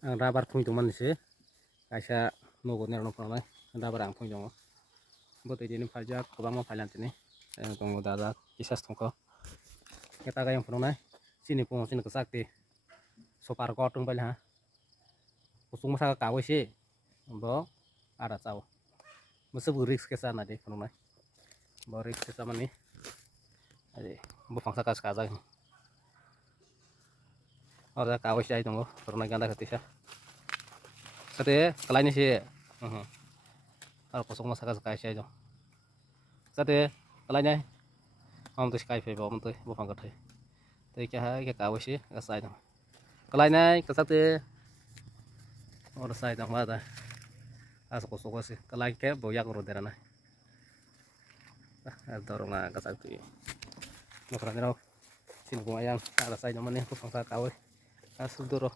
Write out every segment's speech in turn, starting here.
Ang rabar phun tuh manusia, kaisa nogo nerno pernah, rabar ang phun jongo. Buat ini pajak, kebang mau pajak ini, yang tunggu dadak, kisah tunggu. Kita kayak yang pernah, sini pun sini kesakti, sopar kotung balik ha, usung masa kawin sih, bo, ada tahu, masa burik kesana deh pernah, burik kesana nih, ada, bu fangsa kas kaza. Orang kawin sih tunggu, pernah ganda ketisha. Sate, kelainnya sih, kalau kosong masa kas kawin sih tunggu. Sate, kelainnya, om tuh sky fe, om tuh bu fangkat he. Tapi kayak kawin sih, kas saya tunggu. Kelainnya, kesate, orang saya tunggu ada. As kosong sih, kelain kayak boyak urut derana. Dorong na kasakti. Nukeran nero, sini bunga yang ada saya nyaman nih, bu fangsa kawin. Asu duro.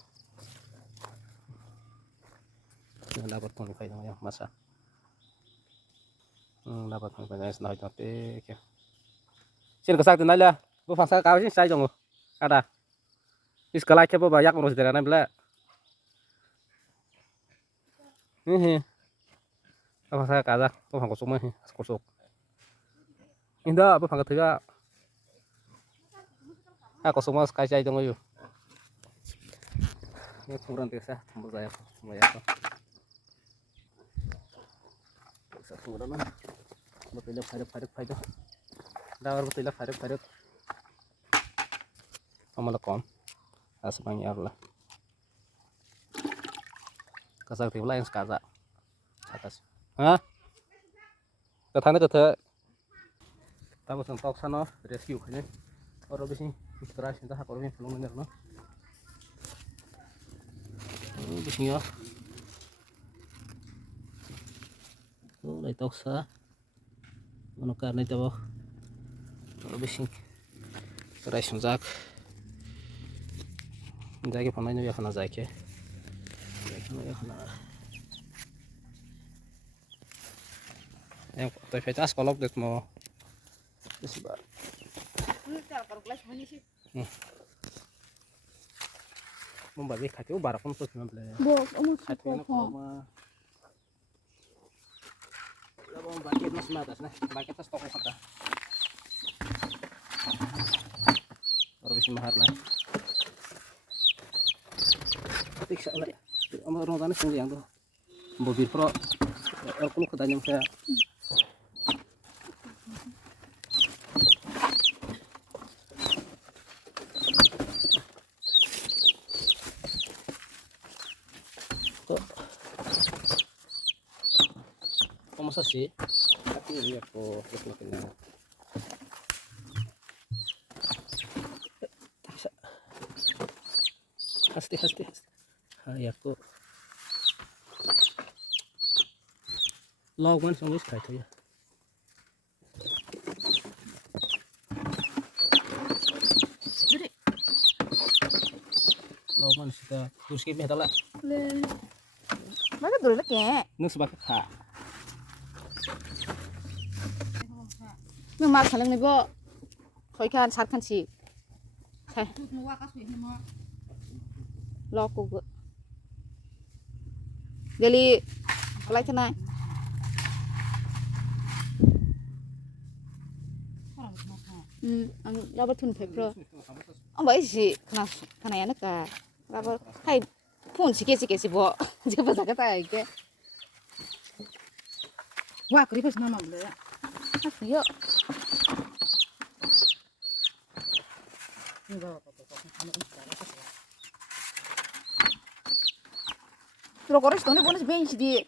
Yang dapat pun kayak yang masa. Dapat pun kayak senang tapi ya. Sini kesakti nala, bu fangsa kawin sih saya jongo. Ada. Is kalai ke bu banyak urus derana bela. Ini. Apa saya kaza, bu fangsa kusuk mah, kusuk. Indah, bu fangsa tiga. Kusuk mah sekali saya jongo yuk. Ini kurang tiasa, tembus saya, bayar. Satu orang lah, betul farid. Dah betul farid. Amalakon, asmang ya Allah. Kasar tiba yang sekaza, atas. Hah? Ketanda kete. Tahu sentok sana rescue kayaknya. Orang bising istirahat entah apa orang belum benar no. Bising ya. Tuh lagi toksa. Mana karena itu boh. Orang bising. Istirahat sentak. Jadi panainya ya kena zake. Ya kena. Yang aktivitas kalau update mau sebar. Membagi kacau barak pun terus membeli. Kacau nak rumah. Kalau membagi mas matas nah, membagi tas toko kata. Baru bisa mahar nah. Ketik saya, orang tanah sendiri yang tu. Mobil pro, aku ketanya saya. Masa sih? Tapi ini aku terus makin hasti. Hai aku. Lawan songis kayak ya. Lawan sudah terus kimi adalah. Mana dulu lagi? Nung sebagai kah? Nung mak saling nih bo, koi kan sat kan sih. Heh, lo aku. Jadi, kalau cina. Ang dapat tun pepro. Ang baik sih, kena ya nak. Dapat, hai, pun sikit sih bo. Jangan pasal kata aja. Wah, keripes mama boleh ya. Yo. Terus koris tuh nih bonus bench di.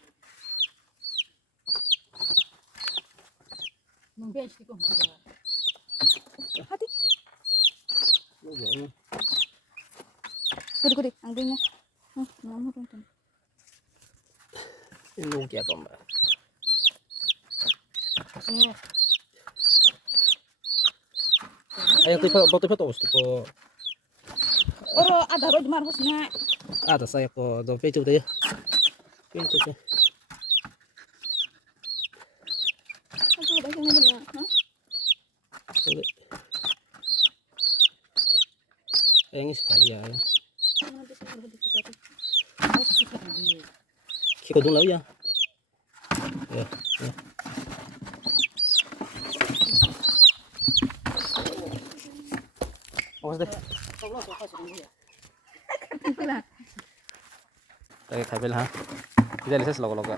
Bench di kau. Hati. Iya. Kudi, angdinya. Ngomong tuh. Ini kia tomba. Ayo tuh foto tuh. Oro ada roh di mana husnya? Ada saya ko do pecu deh. Pecu. Aku baca ini benar, hah? Yang sekali ya. Mana bisa ada di situ? khi có đúng lâu ya Awas deh. Đây khai bên ha. Jadi saya selalu logo.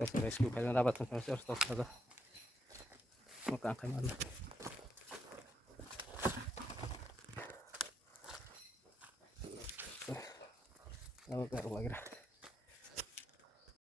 Tes rescue kalian dapat harus tos saja. Mau angkat mana? Lalu ke rumah kira.